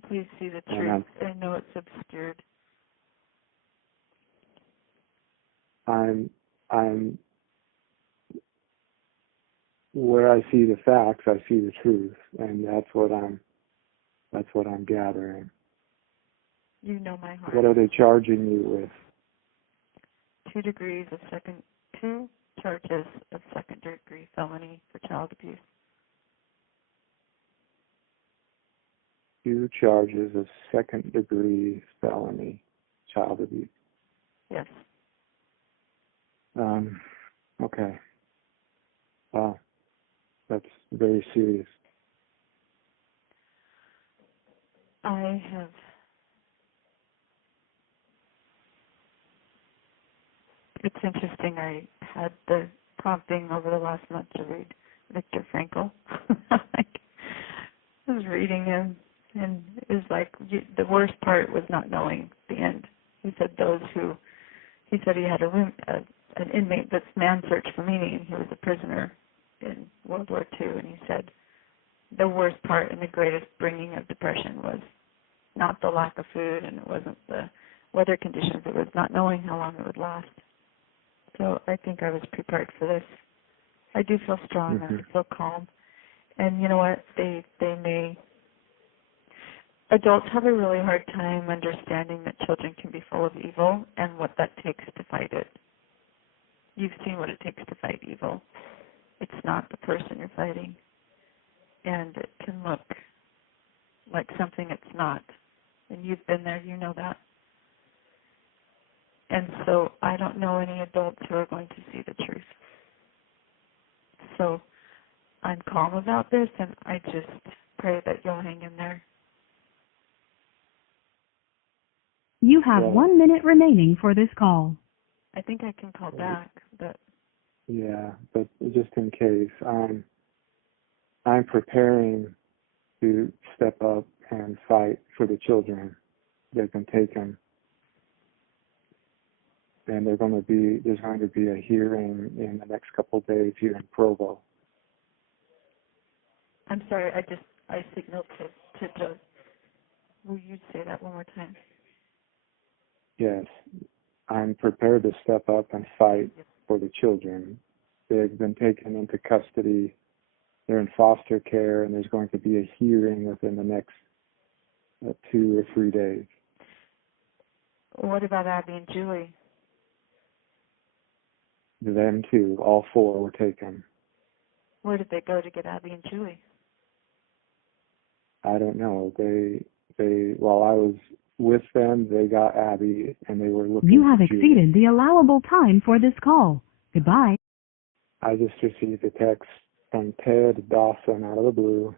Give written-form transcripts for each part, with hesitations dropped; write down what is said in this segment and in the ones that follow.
And please see the truth. I know it's obscured. I'm where I see the facts, I see the truth, and that's what I'm gathering. You know my heart. What are they charging you with? 2 charges of second-degree felony for child abuse. 2 charges of second-degree felony child abuse. Yes. Okay. Wow. That's very serious. It's interesting, I had the prompting over the last month to read Viktor Frankl. I was reading him, and it was like, the worst part was not knowing the end. He said he had an inmate that's man searched for meaning, and he was a prisoner in World War II, and he said the worst part and the greatest bringing of depression was not the lack of food, and it wasn't the weather conditions, it was not knowing how long it would last. So I think I was prepared for this. I do feel strong, I feel calm. And you know what, adults have a really hard time understanding that children can be full of evil and what that takes to fight it. You've seen what it takes to fight evil. It's not the person you're fighting. And it can look like something it's not. And you've been there, you know that. And so I don't know any adults who are going to see the truth. So I'm calm about this, and I just pray that you'll hang in there. You have 1 minute remaining for this call. I think I can call back, but... Yeah, but just in case, I'm preparing to step up and fight for the children. They've been taken. And there's going to be a hearing in the next couple of days here in Provo. I'm sorry, I signaled to Joe. Will you say that one more time? Yes, I'm prepared to step up and fight for the children. They've been taken into custody. They're in foster care, and there's going to be a hearing within the next 2 or 3 days. What about Abby and Julie? Them too. All 4 were taken. Where did they go to get Abby and Julie? I don't know. They while I was with them, they got Abby, and they were looking. You have for exceeded the allowable time for this call. Goodbye. I just received a text from Ted Dawson out of the blue.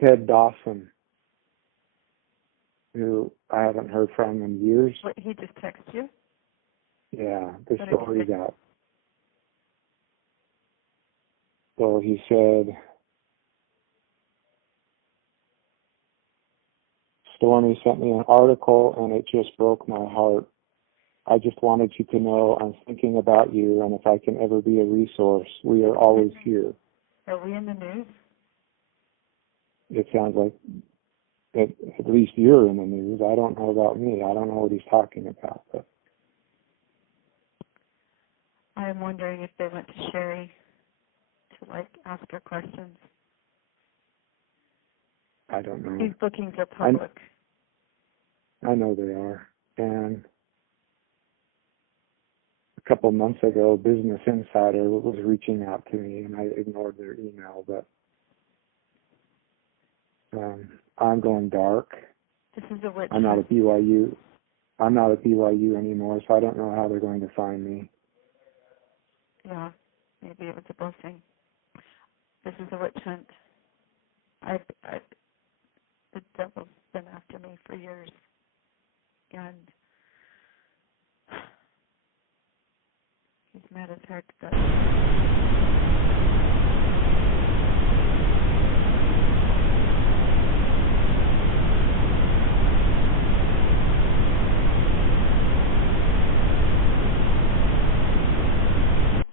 Ted Dawson, who I haven't heard from in years. What, he just texted you? Yeah, the story's out. So he said, Stormy sent me an article and it just broke my heart. I just wanted you to know I'm thinking about you, and if I can ever be a resource, we are always here. Are we in the news? It sounds like at least you're in the news. I don't know about me. I don't know what he's talking about. But I'm wondering if they went to Sherry to, ask her questions. I don't know. These bookings are public. I know they are. And a couple months ago, Business Insider was reaching out to me, and I ignored their email. But I'm going dark. This is a witch. I'm not at BYU. I'm not at BYU anymore, so I don't know how they're going to find me. Yeah, maybe it was a blessing. This is a witch hunt. The devil's been after me for years, and he's mad as hard to go.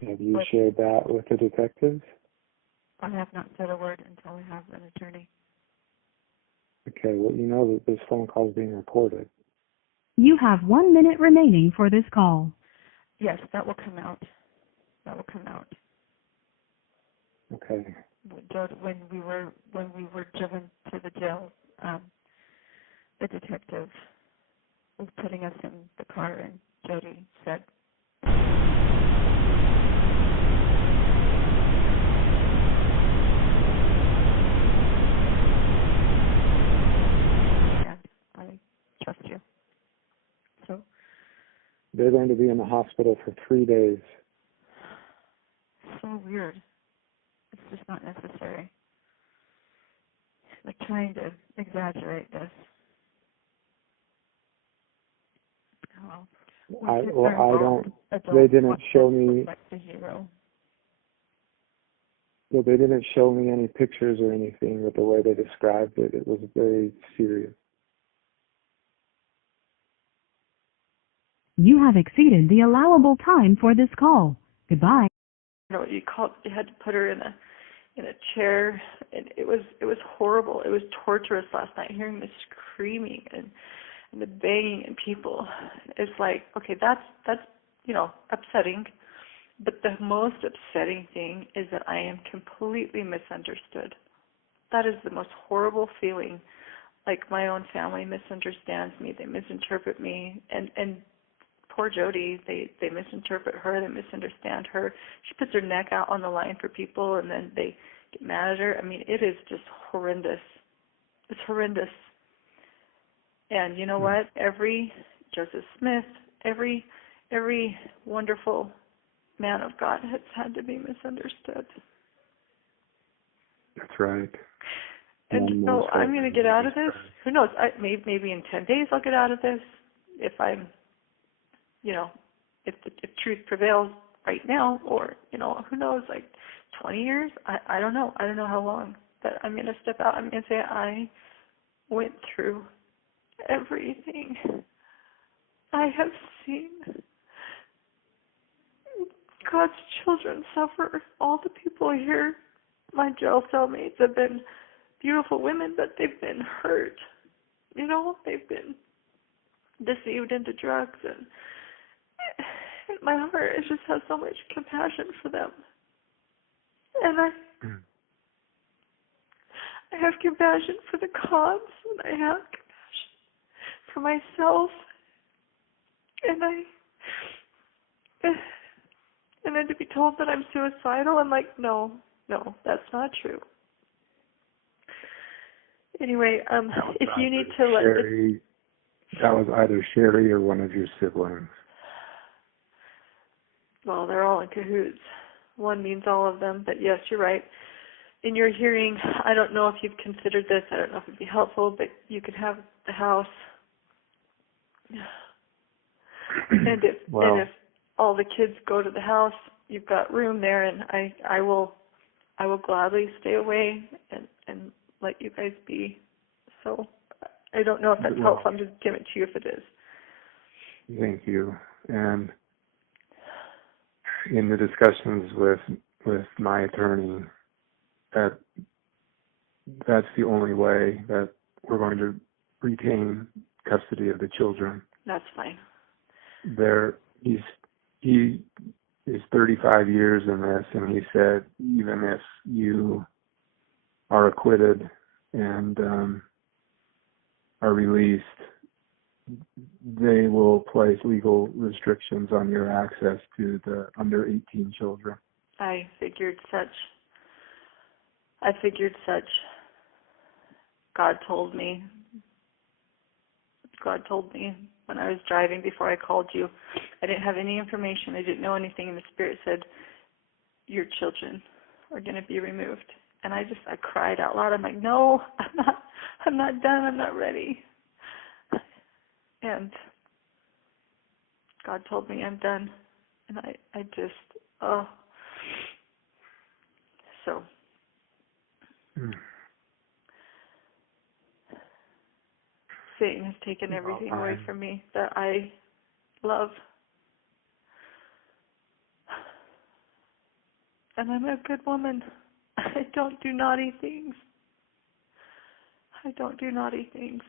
Have you shared that with the detectives? I have not said a word until I have an attorney. Okay, well, you know that this phone call is being recorded. You have 1 minute remaining for this call. Yes, that will come out. That will come out. Okay. When we were driven to the jail, the detective was putting us in the car, and Jody said, and I trust you. So They're going to be in the hospital for 3 days. so weird. It's just not necessary. Like trying to exaggerate this. Oh, I don't. They didn't show me. like the hero. Well, they didn't show me any pictures or anything, but the way they described it, it was very serious. You have exceeded the allowable time for this call. Goodbye. You know what you called? You had to put her in a chair, and it was horrible. It was torturous last night, hearing the screaming and the banging and people. It's like, okay, that's upsetting, but the most upsetting thing is that I am completely misunderstood. That is the most horrible feeling. Like my own family misunderstands me, they misinterpret me, and poor Jody, they misinterpret her, they misunderstand her. She puts her neck out on the line for people, and then they get mad at her. I mean, it is just horrendous. It's horrendous. And you know what? Every Joseph Smith, every wonderful man of God has had to be misunderstood. That's right. And so I'm going to get out of this. Who knows? Maybe in 10 days I'll get out of this if I'm, if truth prevails right now, or, who knows, like 20 years? I don't know. I don't know how long. But I'm going to step out. I'm going to say I went through everything. I have seen God's children suffer. All the people here, my jail cellmates, have been beautiful women, but they've been hurt. They've been deceived into drugs, and my heart just has so much compassion for them. And I have compassion for the cause, and I have compassion for myself, and then to be told that I'm suicidal, I'm like, no, that's not true. Anyway, if you need to let Sherry, that was either Sherry or one of your siblings. Well, they're all in cahoots. One means all of them, but yes, you're right. In your hearing, I don't know if you've considered this. I don't know if it'd be helpful, but you could have the house. And if all the kids go to the house, you've got room there, and I will gladly stay away and let you guys be. So I don't know if that's helpful. I'm just giving it to you if it is. Thank you. And in the discussions with my attorney, that's the only way that we're going to retain custody of the children. That's fine. He is 35 years in this, and he said even if you are acquitted and are released, they will place legal restrictions on your access to the under 18 children. I figured such. God told me when I was driving before I called you. I didn't have any information. I didn't know anything, and the Spirit said, your children are going to be removed. And I cried out loud. I'm like, no, I'm not done. I'm not ready. And God told me I'm done. And I just, so. Satan has taken everything away from me that I love. And I'm a good woman. I don't do naughty things. I don't do naughty things.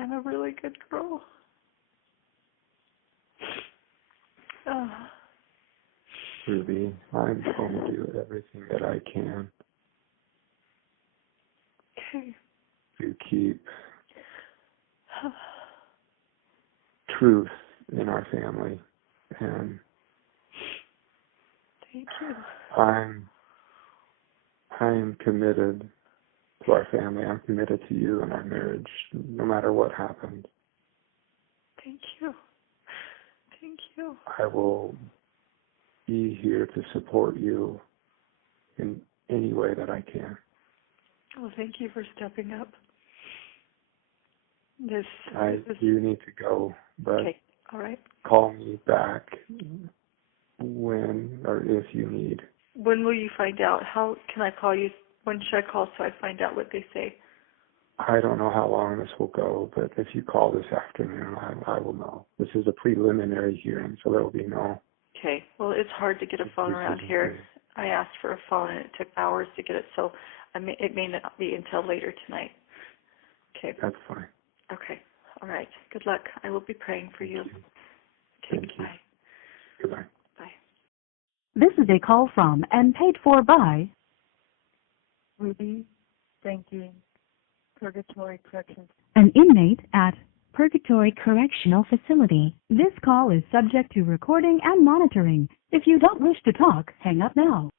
I'm a really good girl. Ruby, I'm going to do everything that I can Okay. to keep truth in our family, and Thank you. I'm committed to our family. I'm committed to you and our marriage, no matter what happens. Thank you. Thank you. I will be here to support you in any way that I can. Well, thank you for stepping up. I do need to go, but okay. All right. call me back when or if you need. When will you find out? How can I call you? When should I call so I find out what they say? I don't know how long this will go, but if you call this afternoon, I will know. This is a preliminary hearing, so there will be no... Okay. Well, it's hard to get a phone around here. I asked for a phone, and it took hours to get it, so it may not be until later tonight. Okay. That's fine. Okay. All right. Good luck. I will be praying for you. Okay. Thank you. Bye. Goodbye. Bye. This is a call from and paid for by Ruby, Franke, Purgatory Corrections. an inmate at Purgatory Correctional Facility. This call is subject to recording and monitoring. If you don't wish to talk, hang up now.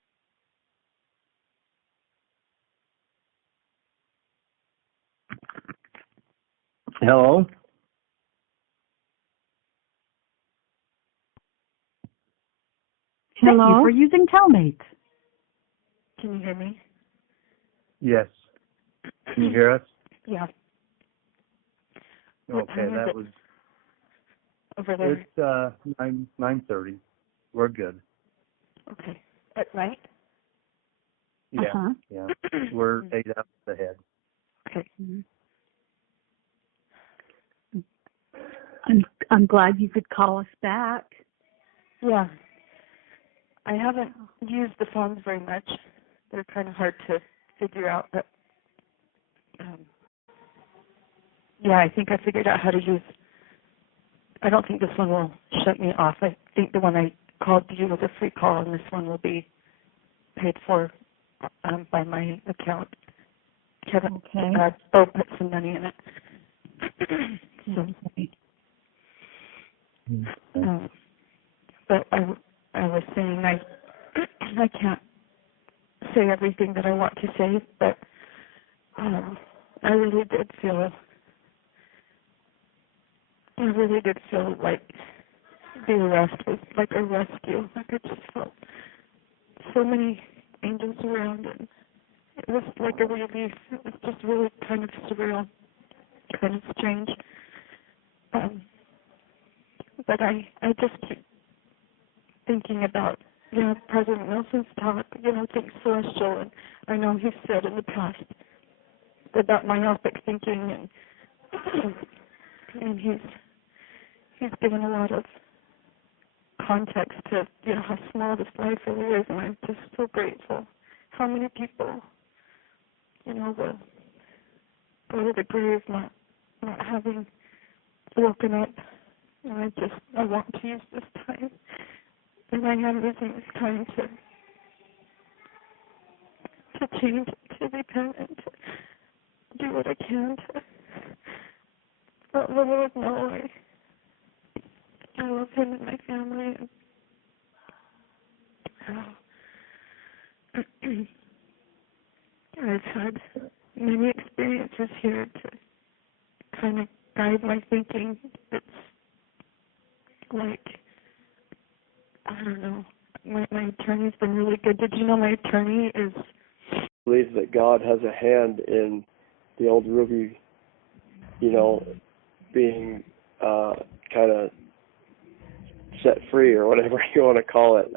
Hello? Thank you for using Telmate. Can you hear me? Yes. Can you hear us? Yeah. Okay, that was... Over there. It's 9:30. We're good. Okay. Right? Yeah, Uh-huh. yeah. We're 8 hours ahead. Okay. I'm glad you could call us back. Yeah. I haven't used the phones very much. They're kind of hard to figure out, but yeah, I think I figured out how to use. I don't think this one will shut me off. I think the one I called you was a free call, and this one will be paid for by my account. Kevin, Bo put some money in it. But I was saying I can't say everything that I want to say, but I really did feel like the arrest was like a rescue. Like I just felt so many angels around, and it was like a relief. It was just really kind of surreal, kind of strange. But I just keep thinking about, President Nelson's talk, things celestial, and I know he said in the past about myopic thinking, and he's given a lot of context to, how small this life really is, and I'm just so grateful. How many people, will go to the grave not having woken up, and I want to use this time, and I am using this time to change, to repent, and to do what I can to let the Lord know I love him and my family, and I've had many experiences here to kind of guide my thinking. It's like, I don't know, my attorney's been really good. Did you know my attorney is... I believe that God has a hand in the old Ruby, being kind of set free, or whatever you want to call it,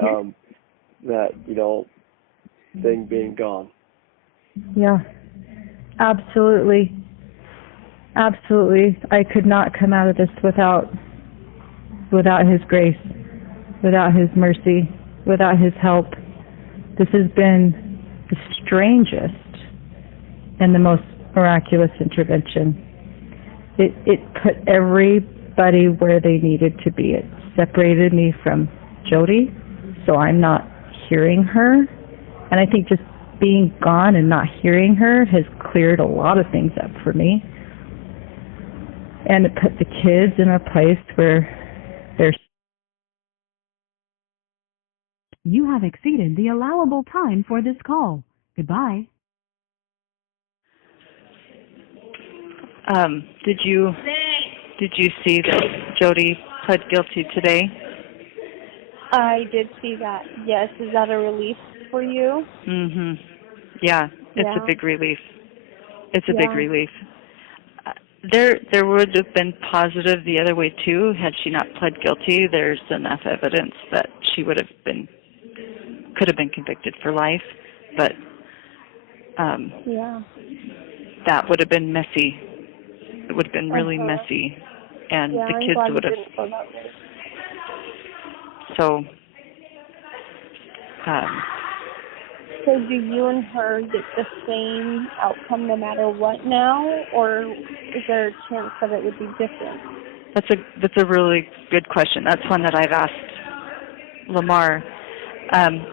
that, thing being gone. Yeah, absolutely. Absolutely. I could not come out of this without his grace, without his mercy, without his help. This has been the strangest and the most miraculous intervention. It put everybody where they needed to be. It separated me from Jody, so I'm not hearing her. And I think just being gone and not hearing her has cleared a lot of things up for me. And it put the kids in a place where they're... You have exceeded the allowable time for this call. Goodbye. Did you see that Jody pled guilty today? I did see that. Yes. Is that a relief for you? Mhm. Yeah, it's a big relief. It's a big relief. There would have been positive the other way too had she not pled guilty. There's enough evidence that she could have been convicted for life, but that would have been messy. It would have been really messy, and the kids would have. So. So do you and her get the same outcome no matter what now, or is there a chance that it would be different? That's a really good question. That's one that I've asked Lamar.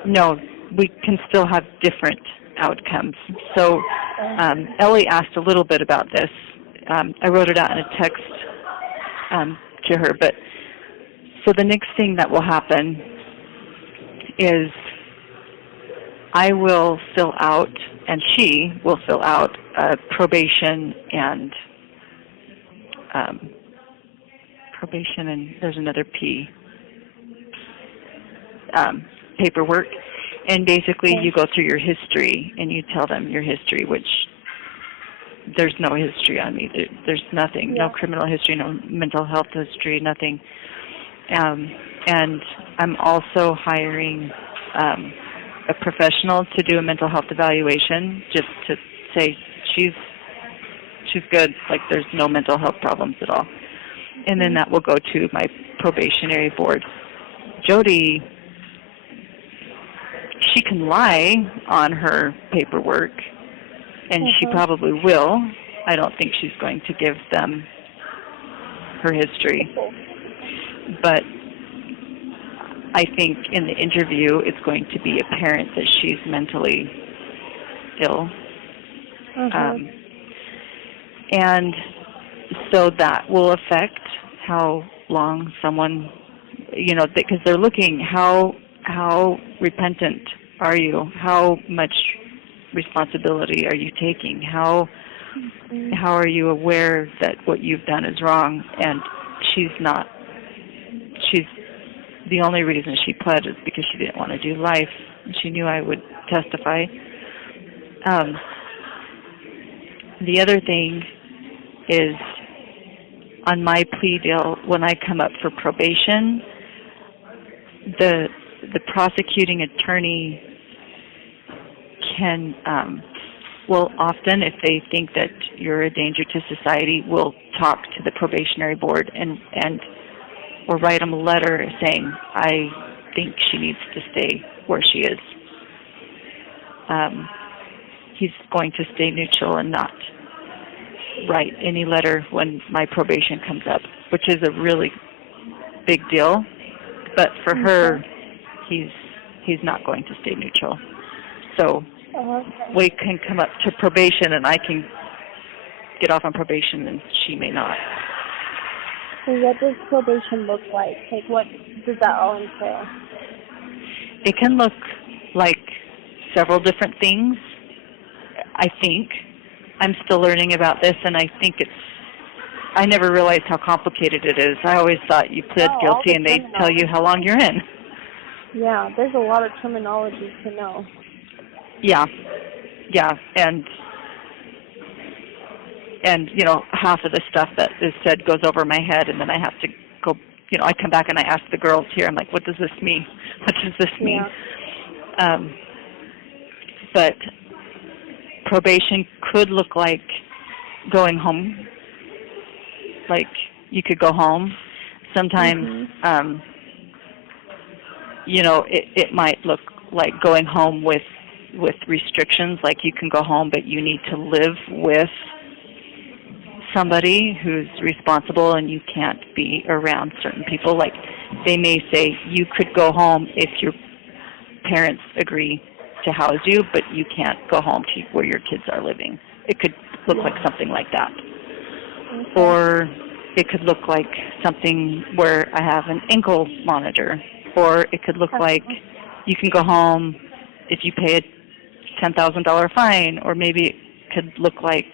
No, we can still have different outcomes. So Ellie asked a little bit about this. I wrote it out in a text to her. But so the next thing that will happen is I will fill out, and she will fill out probation and there's another P, paperwork. And basically you go through your history and you tell them your history, which there's no history on me. There's nothing, no criminal history, no mental health history, nothing. And I'm also hiring a professional to do a mental health evaluation, just to say she's good, like there's no mental health problems at all. And then that will go to my probationary board. Jody, she can lie on her paperwork, and she probably will. I don't think she's going to give them her history. But I think in the interview it's going to be apparent that she's mentally ill. And so that will affect how long someone, because they're looking, how repentant are you? How much responsibility are you taking? How are you aware that what you've done is wrong? And she's not. The only reason she pled is because she didn't want to do life. She knew I would testify. The other thing is, on my plea deal, when I come up for probation, the prosecuting attorney can, often if they think that you're a danger to society, will talk to the probationary board or write them a letter saying, I think she needs to stay where she is. He's going to stay neutral and not write any letter when my probation comes up, which is a really big deal. But for her, he's not going to stay neutral. So we can come up to probation, and I can get off on probation, and she may not. So what does probation look like? Like, what does that all entail? It can look like several different things, I think. I'm still learning about this, and I think I never realized how complicated it is. I always thought you pled guilty and they tell you how long you're in. Yeah, there's a lot of terminology to know. Yeah, and half of the stuff that is said goes over my head, and then I have to go, I come back and I ask the girls here, I'm like, what does this mean? What does this mean? Yeah. But probation could look like going home. Like, you could go home. Sometimes, it might look like going home with with restrictions, like you can go home, but you need to live with somebody who's responsible and you can't be around certain people. Like they may say you could go home if your parents agree to house you, but you can't go home to where your kids are living. It could look like something like that. Okay. Or it could look like something where I have an ankle monitor. Or it could look like you can go home if you pay a $10,000 fine. Or maybe it could look like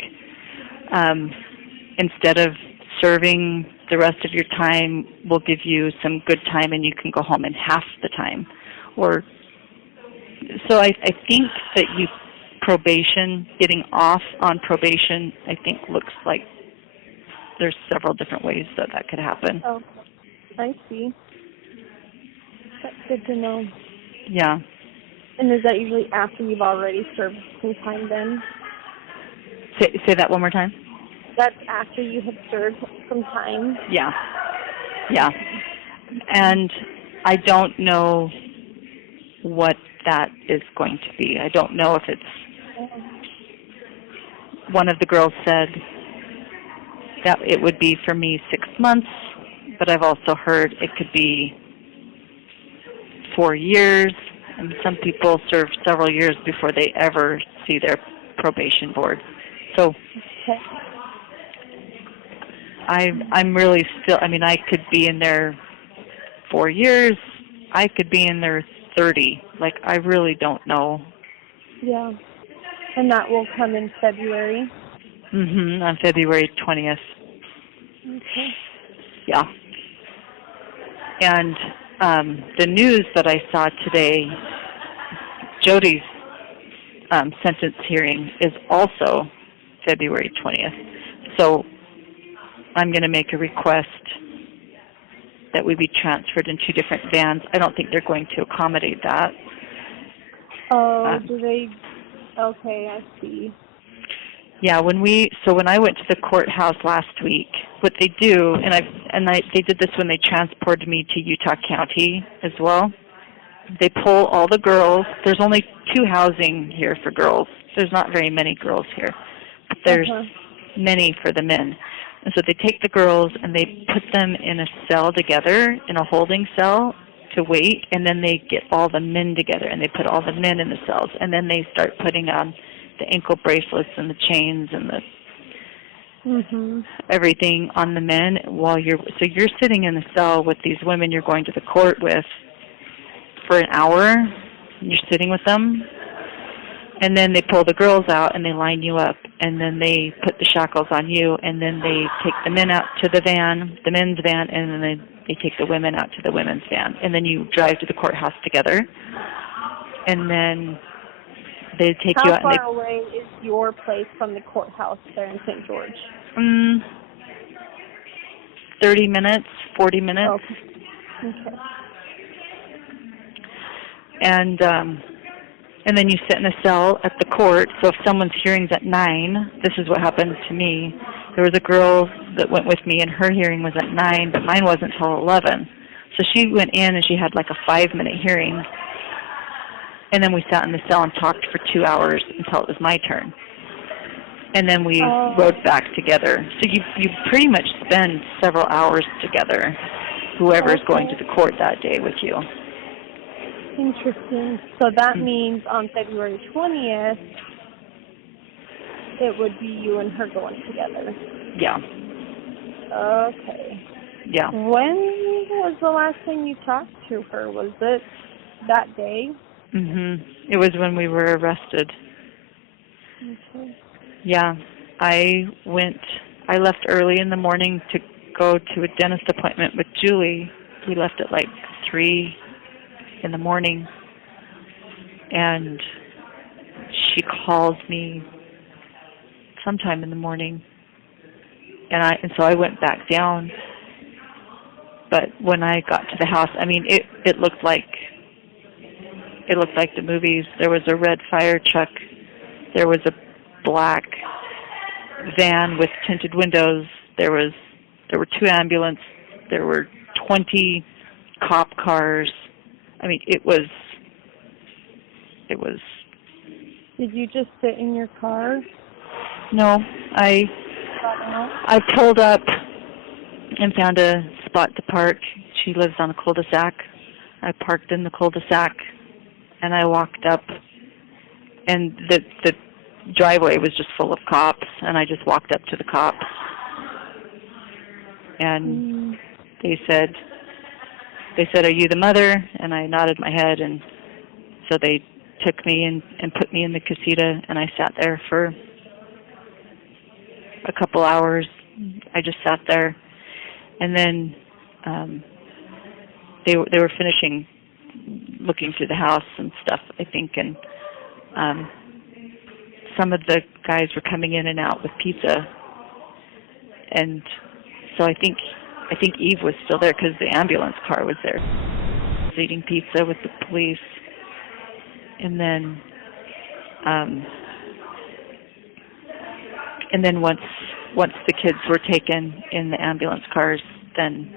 instead of serving the rest of your time, we'll give you some good time and you can go home in half the time. Or so I think that getting off on probation, I think looks like there's several different ways that could happen. Oh, I see. That's good to know. Yeah. And is that usually after you've already served some time then? Say that one more time. That's after you have served some time? Yeah. Yeah. And I don't know what that is going to be. I don't know if it's... One of the girls said that it would be for me 6 months, but I've also heard it could be 4 years, and some people serve several years before they ever see their probation board. So I'm really still, I could be in there 4 years, I could be in there 30. Like, I really don't know. Yeah. And that will come in February? On February 20th. Okay. Yeah. And the news that I saw today, Jody's sentence hearing is also February 20th. So I'm going to make a request that we be transferred in 2 different vans. I don't think they're going to accommodate that. Oh, do they? Okay, I see. Yeah, when I went to the courthouse last week, what they do, they did this when they transported me to Utah County as well. They pull all the girls. There's only 2 housing here for girls. There's not very many girls here, but there's many for the men. And so they take the girls and they put them in a cell together, in a holding cell to wait, and then they get all the men together and they put all the men in the cells, and then they start putting on the ankle bracelets and the chains and the everything on the men while you're sitting in the cell with these women you're going to the court with for an hour, and you're sitting with them. And then they pull the girls out and they line you up, and then they put the shackles on you, and then they take the men out to the men's van, and then they take the women out to the women's van. And then you drive to the courthouse together. And then they take you out. How far away is your place from the courthouse there in St. George? 30 minutes, 40 minutes. Okay. And then you sit in a cell at the court. So if someone's hearing's at 9, this is what happened to me. There was a girl that went with me, and her hearing was at 9, but mine wasn't until 11. So she went in, and she had like a 5-minute hearing. And then we sat in the cell and talked for 2 hours until it was my turn. And then we rode back together. So you pretty much spend several hours together, whoever's going to the court that day with you. Interesting. So that means on February 20th, it would be you and her going together. Yeah. Okay. Yeah. When was the last time you talked to her? Was it that day? It was when we were arrested. Okay. Yeah. I left early in the morning to go to a dentist appointment with Julie. We left at like 3 in the morning, and she calls me sometime in the morning, and so I went back down. But when I got to the house, it looked like the movies. There was a red fire truck, there was a black van with tinted windows, there were 2 ambulances, there were 20 cop cars. It was Did you just sit in your car? No, I pulled up and found a spot to park. She lives on a cul-de-sac. I parked in the cul-de-sac, and I walked up, and the driveway was just full of cops, and I just walked up to the cops, and they said, "Are you the mother?" And I nodded my head, and so they took me and put me in the casita, and I sat there for a couple hours. I just sat there, and then they were finishing looking through the house and stuff, I think, and some of the guys were coming in and out with pizza, and so I think Eve was still there because the ambulance car was there. I was eating pizza with the police, and then once the kids were taken in the ambulance cars, then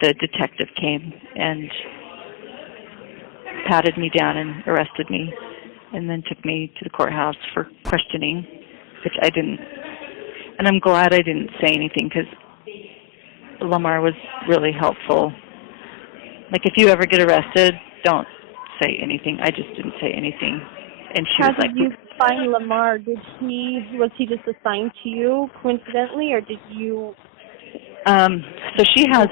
the detective came and patted me down and arrested me, and then took me to the courthouse for questioning, which I didn't. And I'm glad I didn't say anything because Lamar was really helpful. Like, if you ever get arrested, don't say anything. I just didn't say anything. And she was like, how did you find Lamar? Was he just assigned to you coincidentally, or did you? So she has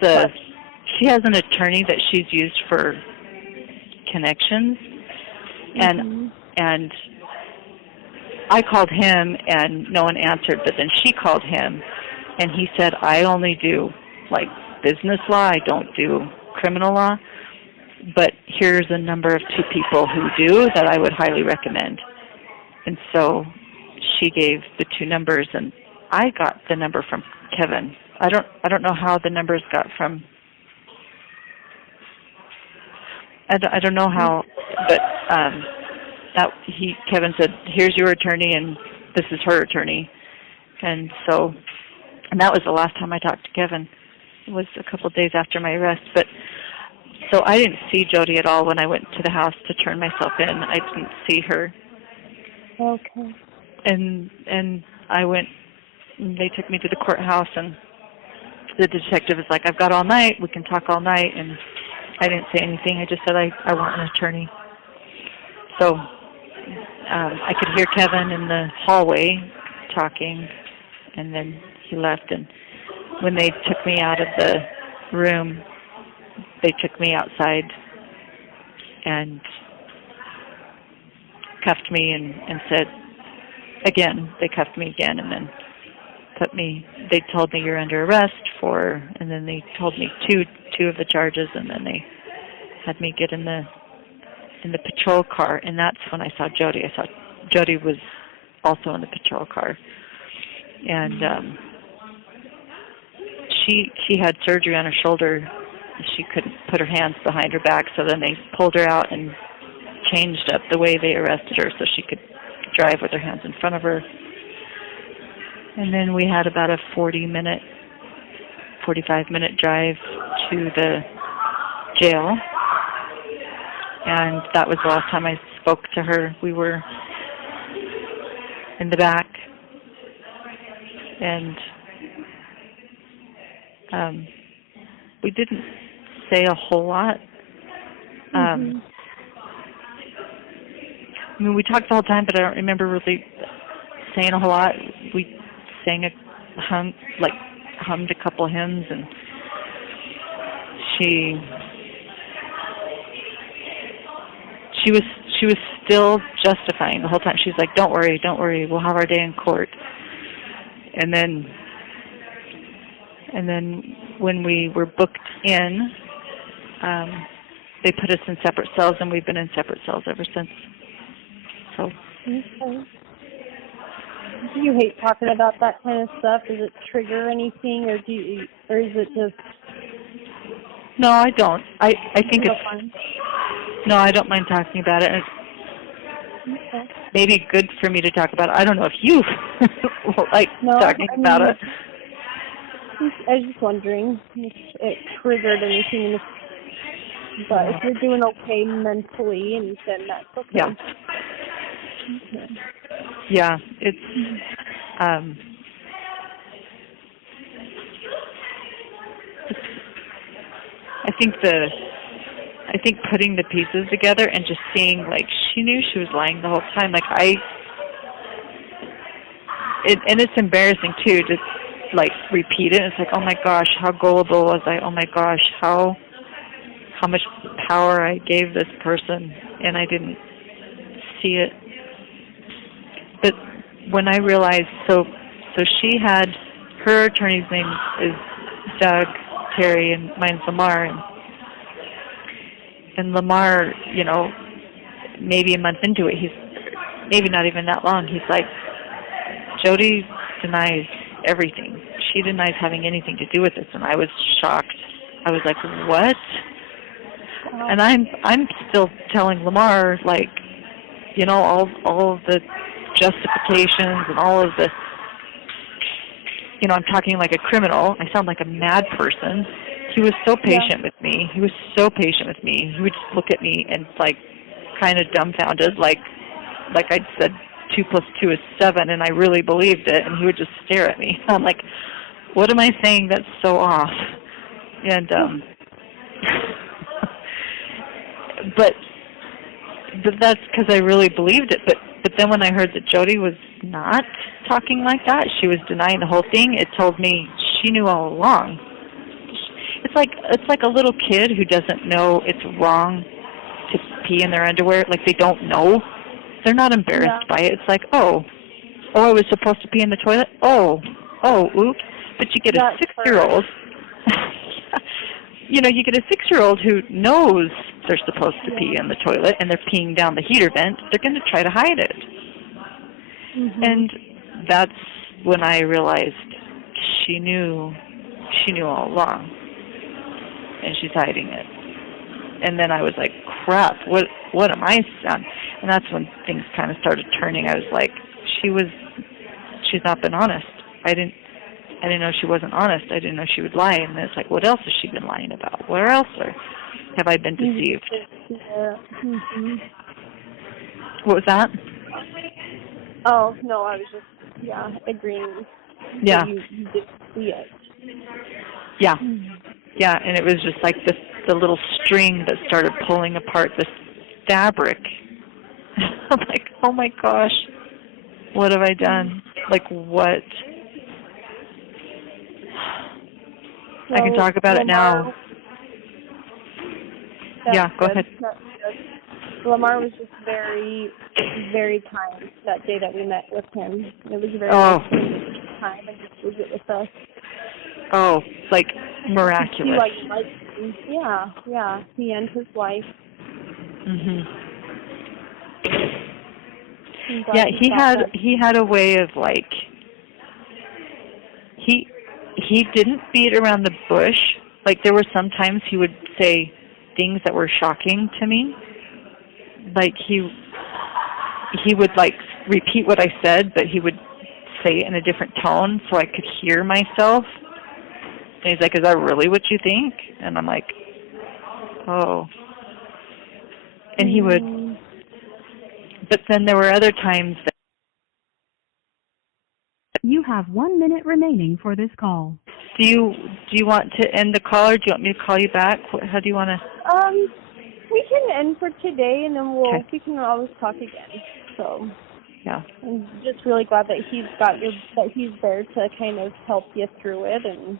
an attorney that she's used for connections, and I called him and no one answered, but then she called him and he said, "I only do like business law, I don't do criminal law, but here's a number of 2 people who do that I would highly recommend." And so she gave the 2 numbers, and I got the number from Kevin. I don't know how the numbers got from. I don't know how, but Kevin said, "Here's your attorney, and this is her attorney," and that was the last time I talked to Kevin. It was a couple of days after my arrest, but so I didn't see Jody at all when I went to the house to turn myself in. I didn't see her. Okay. And I went. And they took me to the courthouse, and the detective was like, "I've got all night. We can talk all night." And I didn't say anything. I just said I want an attorney. So I could hear Kevin in the hallway talking, and then he left. And when they took me out of the room, they took me outside and cuffed me and said, again, they cuffed me again, and then they told me, "You're under arrest for," and then they told me two of the charges, and then they had me get in the patrol car, and that's when I saw Jody. I saw Jody was also in the patrol car, and she had surgery on her shoulder. She couldn't put her hands behind her back, so then they pulled her out and changed up the way they arrested her so she could drive with her hands in front of her. And then we had about a 45-minute drive to the jail. And that was the last time I spoke to her. We were in the back. And we didn't say a whole lot. I mean, we talked the whole time, but I don't remember really saying a whole lot. We sang hummed a couple hymns, and she was still justifying the whole time. She's like, don't worry, we'll have our day in court." And then when we were booked in, they put us in separate cells, and we've been in separate cells ever since. So. Okay. Do you hate talking about that kind of stuff? Does it trigger anything, or is it just? No, I don't. I think it's. Fun? No, I don't mind talking about it. It's maybe good for me to talk about it. I don't know if you like talking about it. I was just wondering if it triggered anything. But if you're doing okay mentally, and then that's okay. Yeah. Okay. Yeah, it's I think putting the pieces together and just seeing, like, she knew she was lying the whole time. Like, and it's embarrassing too to, like, repeat it. It's like, oh my gosh, how gullible was I? Oh my gosh, how much power I gave this person, and I didn't see it. But when I realized, so she had, her attorney's name is Doug Terry, and mine's Lamar, and Lamar, you know, maybe a month into it, he's maybe not even that long, he's like, Jody denies everything. She denies having anything to do with this. And I was shocked. I was like, what? And I'm still telling Lamar, like, you know, all of the justifications and all of the, you know, I'm talking like a criminal. I sound like a mad person. He was so patient with me. He was so patient with me. He would just look at me and, like, kind of dumbfounded, like I'd said 2 + 2 is 7, and I really believed it, and he would just stare at me. I'm like, what am I saying that's so off? And but that's because I really believed it. But then when I heard that Jody was not talking like that, she was denying the whole thing, it told me she knew all along. It's like a little kid who doesn't know it's wrong to pee in their underwear. Like, they don't know. They're not embarrassed by it. It's like, oh, I was supposed to pee in the toilet? Oh, oops. But you get a 6-year-old, you know, you get a 6-year-old who knows they're supposed to pee in the toilet, and they're peeing down the heater vent. They're going to try to hide it. And that's when I realized she knew all along, and she's hiding it. And then I was like, crap, what am I on? And that's when things kind of started turning. I was like, she's not been honest. I didn't know she wasn't honest. I didn't know she would lie. And it's like, what else has she been lying about? Where else have I been deceived? What was that? Oh, no, I was just, agreeing. Yeah. You did see it. Yeah. Yeah, and it was just like the little string that started pulling apart this fabric. I'm like, oh my gosh, what have I done? Like, what? I can talk about it now. Yeah, go ahead. Lamar was just very, very kind that day that we met with him. It was very time and just visit with us. Oh, like miraculous. Yeah. He and his wife. Yeah, he had a way of, like, he didn't beat around the bush. Like, there were sometimes he would say things that were shocking to me. Like, he would, like, repeat what I said, but he would say it in a different tone so I could hear myself. And he's like, is that really what you think? And I'm like, oh. And he would, but then there were other times that... You have 1 minute remaining for this call. Do you want to end the call, or do you want me to call you back? How do you want to... We can end for today, and then we can always talk again. So yeah, I'm just really glad that he's there to kind of help you through it. And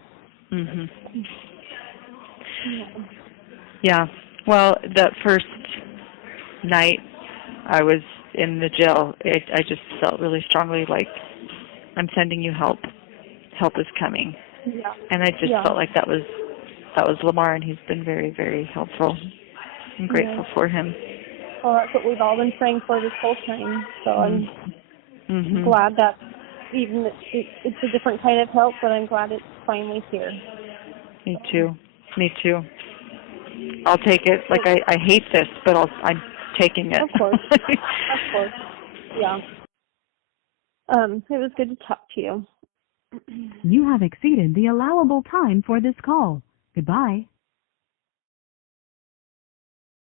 yeah. Well, that first night I was in the jail, I just felt really strongly like, I'm sending you help. Help is coming. Yeah. And I just felt like that was Lamar, and he's been very, very helpful. I'm grateful for him. Well, that's what we've all been praying for this whole time. So I'm glad that even it's a different kind of help, but I'm glad it's finally here. Me too. I'll take it. Like, I hate this, but I'm taking it. Of course. Yeah. It was good to talk to you. You have exceeded the allowable time for this call. Goodbye.